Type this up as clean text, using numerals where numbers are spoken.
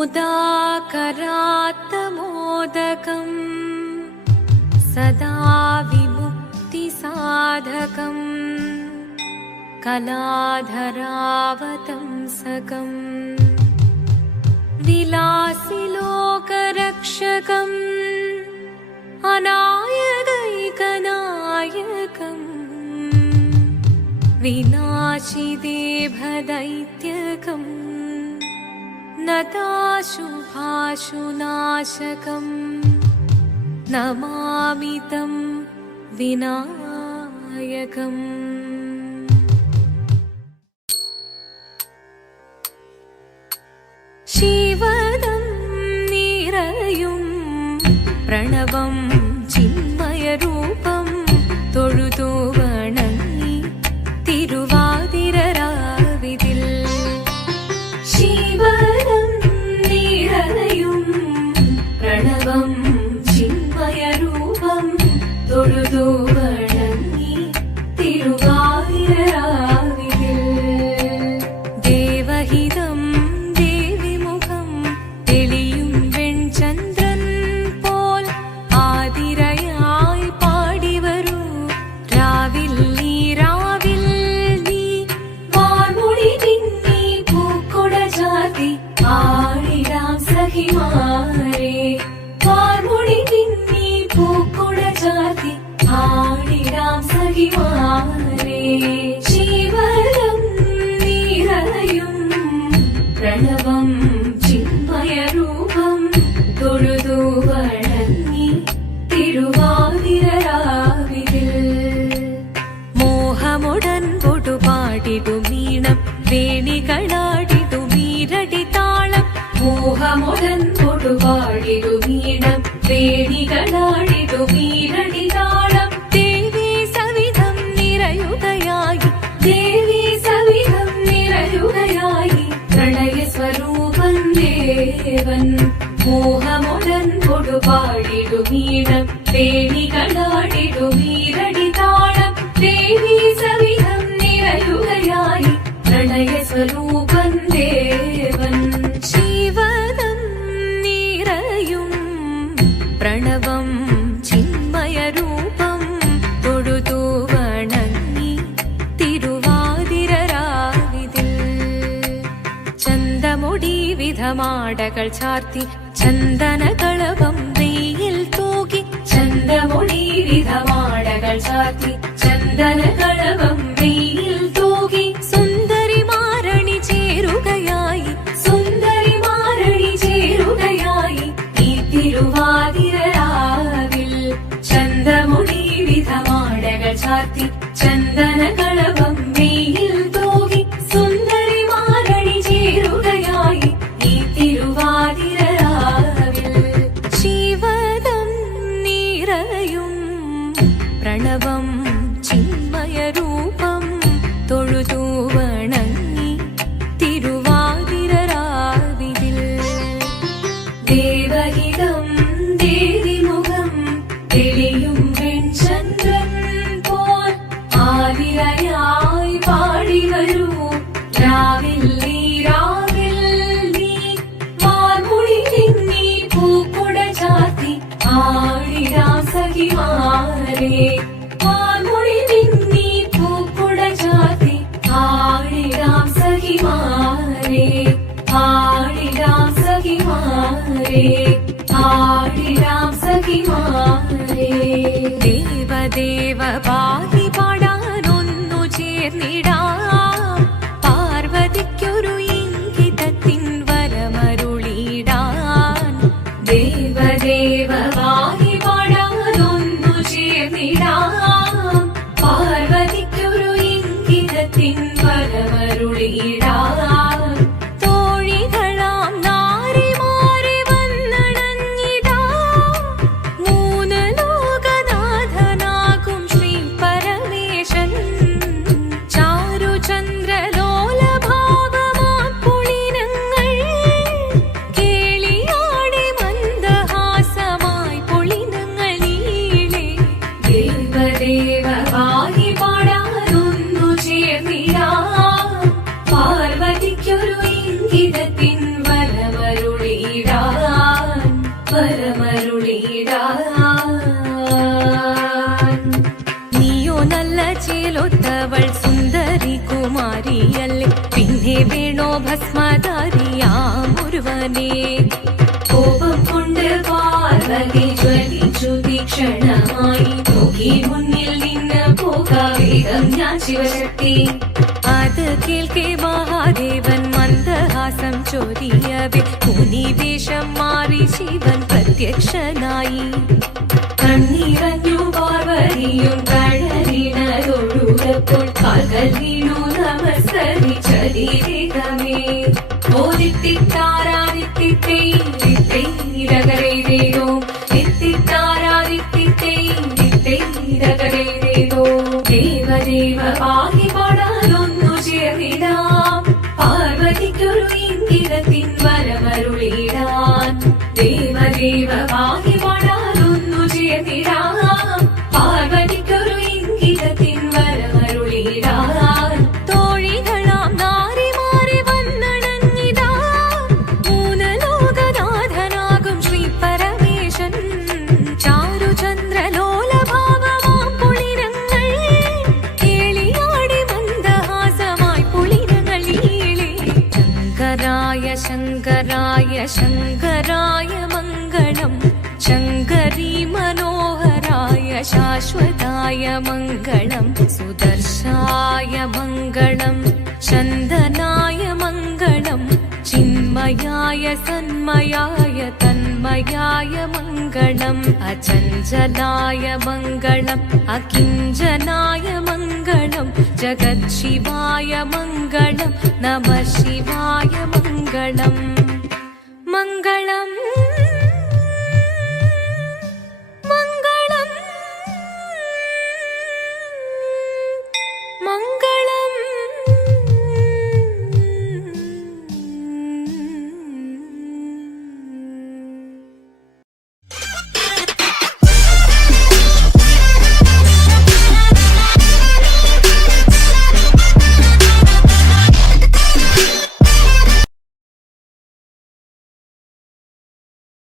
मुदाकरात्तमोदकम् सदा विमुक्तिसाधकम् कलाधरावतंसकम् विलासिलोकरक्षकम् अनायकैकनायकम् विनाशिदेभदैत्यकम् नताशुभाशुनाशकम् नमामि तं विनायकम्। शिवदं निरयुं प्रणवं चिन्मयरूपं തൊഴുതു വണങ്ങി തിരുവാതിരരാവിതിൽ ശിവദം നിറയും പ്രണവം ചിന്മയരൂപം തൊഴുതു വണങ്ങി തിരുവാതിരരാവിതിൽ ദേവഹിതം ദേവിമുഖം തെളിയും വെൺചന്ദ്രൻ പോൽ ആതിരയായി പാടിവരൂ രാവിൽ നീ രാവിൽ നീ വാർമുടി പിന്നി പൂക്കൊട ചാർത്തി ആടിടാം സഖിമാരെ വാർമുടി പിന്നി പൂക്കൊട ചാർത്തി ആടിടാം സഖിമാരെ ശിവദം നിറയും പ്രണവം ചിന്മയരൂപം തൊഴുതു വണങ്ങി തിരുവാതിരരാവിതിൽ മോഹമുടൻ പൊടുപാടിടുമീണം വേണികളാടിടുമീരടി താളം മോഹമുടൻ പൊടുപാടിടുമീണം വേണികളാടിടുമീരടി താളം ദേവി സവിധം നിറയുകയായി ദേവി സവിധം നിറയുകയായി പ്രണയസ്വരൂപൻ ദേവൻ മോഹമുടൻ കൊടുപാടിടുമീണം വേണികളാടിടുമീരടി താളം ദേവി സവിധം നിറയുകയായി പ്രണയസ്വരൂപൻ ദേവൻ ശിവദം നിറയും പ്രണവം ചിന്മയരൂപം തൊഴുതു വണങ്ങി തിരുവാതിരരാവിതിൽ ചന്തമുടി വിധമാടകൾ ചാർത്തി ചന്ദനകളവം വെയിൽ തൂകി ചന്തമുടി വിധമാടകൾ ചാർത്തി ചന്ദനകളവം വെയിൽ തൂകി സുന്ദരിമാരണി ചേരുകയായി സുന്ദരിമാരണി ചേരുകയായി ഈ തിരുവാതിരരാവിൽ ചന്തമുടി വിധമാടകൾ ചാർത്തി ചന്ദനകളവം വെയിൽ തൂകി സുന്ദരിമാരണി ചേരുകയായി ഈ തിരുവാതിരരാവിൽ ശിവദം നിറയും പ്രണവം ചിന്മയരൂപം തൊഴുതു വണങ്ങി തിരുവാതിരരാവിതിൽ ദേവഹിതം ദേവിമുഖം തെളിയും വെൺചന്ദ്രൻ പോൽ ആതിരയായി പാടിവരൂ രാവിൽ നീ രാവിൽ നീ വാർമുടി പിന്നി പൂക്കൊട ചാർത്തി ആടിടാം സഖിമാരെ വാർമുടി പിന്നി പൂക്കൊട ചാർത്തി ആടിടാം സഖിമാരെ ആടിടാം സഖിമാരെ ആടിടാം സഖിമാരെ ദേവദേവ പാടി പാടാനൊന്നു ചേർന്നിടാം പാർവതിക്കൊരു ഇംഗിതത്തിൻ വരമരുളിടാൻ ദേവദേവ പാടി പാടാനൊന്നു ചേർന്നിടാം പാർവതിക്കൊരു ഇംഗിതത്തിൻ വരമരുളിടാൻ തോഴികളാം നാരിമാരെ വന്നണഞ്ഞിടാം മൂന്ന് ലോകനാഥനാകും ശ്രീ പരമേശൻ ചാരു എങ്കെ വേണോ ഭസ്മധാരിയാമൊരുവനെ. കോപം കൊണ്ട് പാർവതി ജ്വലിച്ചു തീക്ഷണമായി. നോക്കി മുന്നിൽ നിന്ന് പോകാവേഗം ഞാൻ ശിവശക്തി. അത് കേൾക്കെ മഹാദേവൻ മന്ദഹാസം ചൊരിയവേ മുനിവേഷം മാറി ശിവൻ പ്രത്യക്ഷനായി. കണ്ണീറഞ്ഞു പാർവതിയും കഴലിനതൊഴുകപ്പോൾ കാൽകൾ വീണു നമസ്കരിച്ചതിവേഗമേ. ഓദിത്തിത്താരാദിത്തിത്തൈരകരൈരേതോ ദിത്തിത്താരാദിത്തിത്തൈരകരൈരേതോ. ദേവദേവ പാഹി പാടാനൊന്നു ചേർന്നിടാം. പാർവതിക്കൊരു ഇംഗിതത്തിൻ വരമരുളിടാൻ. ദേവദേവ പാഹി പാടാനൊന്നു ചേർന്നിടാം. പാർവതിക്കൊരു ഇംഗിതത്തിൻ വരമരുളിടാൻ. തോഴികളാം നാരിമാരെ വന്നണഞ്ഞിതാ. മൂന്ന് ലോകനാഥനാകും ശ്രീ പരമേശൻ. ചാരുചന്ദ്രലോലഭാവമാം പുളിരങ്ങൾ കേളിയാടി മന്ദഹാസമായി പുളിരങ്ങൾ ഈളെ. ശങ്കരായ ശങ്കരായ ശങ്കരായ മംഗളം. ശങ്കരീ മനോഹരായ ശാശ്വതായ മംഗളം. സുദർശായ മംഗളം. ചന്ദനായ മംഗളം. ചിന്മയായ സന്മയായ തന്മയായ മംഗളം. അചഞ്ചലായ മംഗളം. അകിഞ്ചനായ മംഗളം. ജഗത്ശിവായ മംഗളം. നമഃ ശിവായ മംഗളം. മംഗളം.